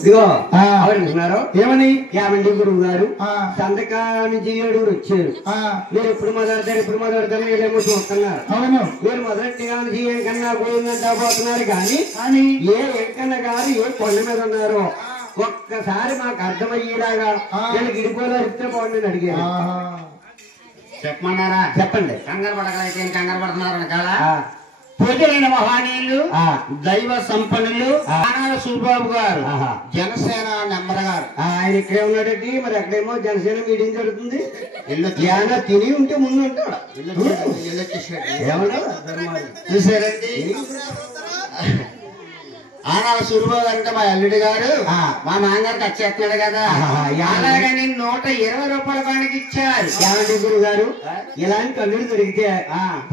ఇదిగో ఎవరున్నారు ఏమని యామండి గురువు గారు సంతకాల నుంచి 7 వచ్చారు. మీరు ఎప్పుడు మొదలెడతారు వీళ్ళేమో చూస్తున్నారు. అవును మీరు మొదలెట్టిగా నుంచి ఎంకన్నా పోయిందంటా పోతున్నారు కానీ ఏ ఎంకన్న గారు ఏ కొండ మీద ఉన్నారో ఒక్కసారి మాకు అర్థమయ్యేలాగా వీళ్ళకి ఇడిపోలో ఇస్తే బాగుండని అడిగారు. చెప్పమన్నారా? చెప్పండి. కంగారు పడకలైతే కంగారు పడుతున్నారు కదా. పూజలైన మహానీయులు దైవ సంపన్నులు ఆనాల సూరిబాబు గారు జనసేన నెంబర్ గారు ఆయన ఇక్కడే ఉన్నాడండి. మరి అక్కడేమో జనసేన మీటింగ్ జరుగుతుంది. ఏమన్నా తిని ఉంటే ముందు ఉంటాడు. చూసారండి ఆనాల సూరిబాబు గారు అంటే మా అల్లుడి గారు మా నాన్నగారికి వచ్చేస్తున్నాడు కదా. అలాగని 120 రూపాయల పనికి ఇచ్చారు. యామండి గురువు గారు ఇలాంటి కన్నులు దొరికితే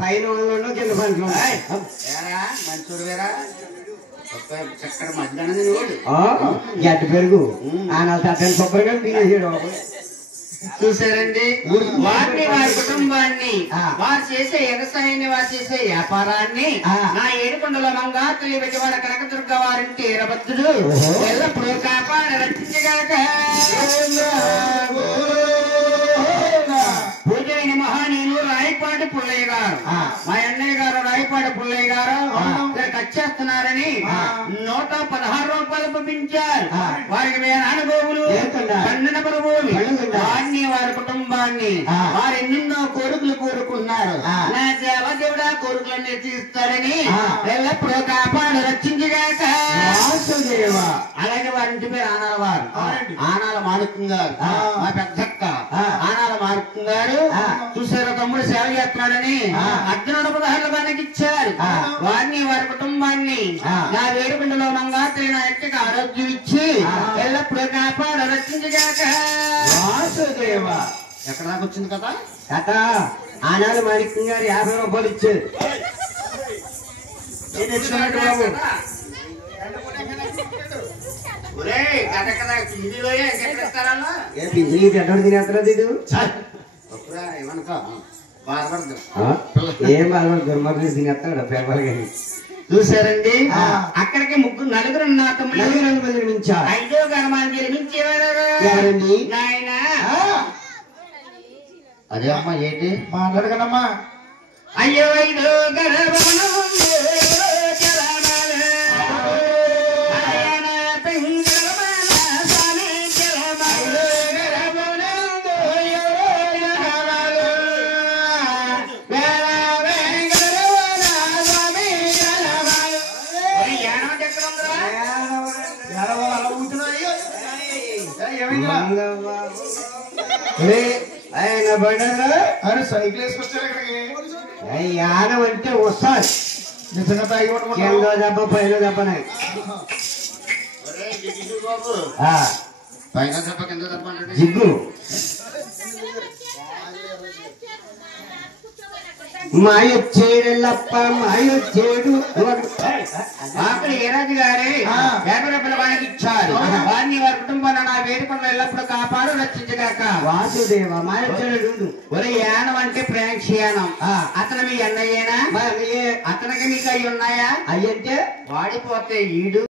పైన వాళ్ళు కింద పంటలు మంచూరువేరా చక్కటి మధ్యాహ్నం గడ్డ పెరుగు ఆనాలు తట్టని కొబ్బరిగా తినేసాడు. చూసారండి వారిని వారి కుటుంబాన్ని వారు చేసే వ్యవసాయాన్ని వారు చేసే వ్యాపారాన్ని నా ఏడుకొండల మంగాతులి విజయవాడ కనకదుర్గ వారింటి ఏరభద్రుడు ఎల్లప్పుడూ కాపాడ రక్షించగాక. పూజలైన మహానీయులు రాయపాటి పుల్లయ్య గారు మా అన్నయ్య గారు రాయపాటి పుల్లయ్య గారు ఇక్కడికి వచ్చేస్తున్నారని 116 రూపాయలు పంపించారు. వారికి వేరే అనుభవములు పండిన ప్రభువులు వారిని వారి కుటుంబాన్ని వారు ఎన్నెన్నో కోరికలు కోరుకున్నారు. నా దేవదేవుడా కోరికలన్నీ తీస్తారని ఎల్లప్పుడూ కాపాడు రక్షించగాక. అలాగే వారింటి పేరు ఆనాల వారు ఆనాల మాణిక్యం గారు మా పెద్దక్క ఆనాల మాణిక్యం గారు చూసారు తమ్ముడు సేవ చేస్తున్నాడని 16 పనికి ఇచ్చారు. వారిని వారి కుటుంబాన్ని నా వేడుకుండలో మంగాత్రి నా ఎక్కడికి ఆరోగ్యం ఇచ్చి ఎల్లప్పుడూ కాపాడు రక్షించగాక. ఎక్కడ దాకా వచ్చింది కదా కథ ఆనాడు మాణిక్యం గారు 50 రూపాయలు ఇచ్చారు. బాబు బిజీ ఎక్కడ తినేస్తున్నాడు ఇడు ఏం బాధపడి దుర్మార్గం తినేస్తాడు పేపర్ కానీ. చూసారండి అక్కడికి నలుగురు నా తమ్ముడు నిర్మించారు. 5వ గర్భాన్ని నిర్మించేవారండి నాయన. అదే అమ్మా ఏంటి మాట్లాడగలమ్మా. అయ్యో 5వ గర్భము ఆయన బండి సైకిల్ వేసుకొచ్చారు ఇక్కడికి. యానం అంటే వస్తాడు నిజంగా తాగి కింద దెబ్బ పైన దెబ్బనాయి. జిగ్గు మాయొచ్చేడెల్లప్ప మాయొచ్చేడు అక్కడ ఏరాజు గారే 50 రూపాయల వానికి ఇచ్చారు. వారిని వారి కుటుంబాన్ని నా వేడుకల్లో ఎల్లప్పుడూ కాపాడు రక్షించగాక. వాసుదేవ మాయొచ్చేడు ఒరే యానం అంటే ఫ్రాంక్స్ యానం. అతను మీ అన్నయ్యేనా? అతనికి మీకు అయ్యి ఉన్నాయా? అయ్యంటే వాడిపోతే ఈడు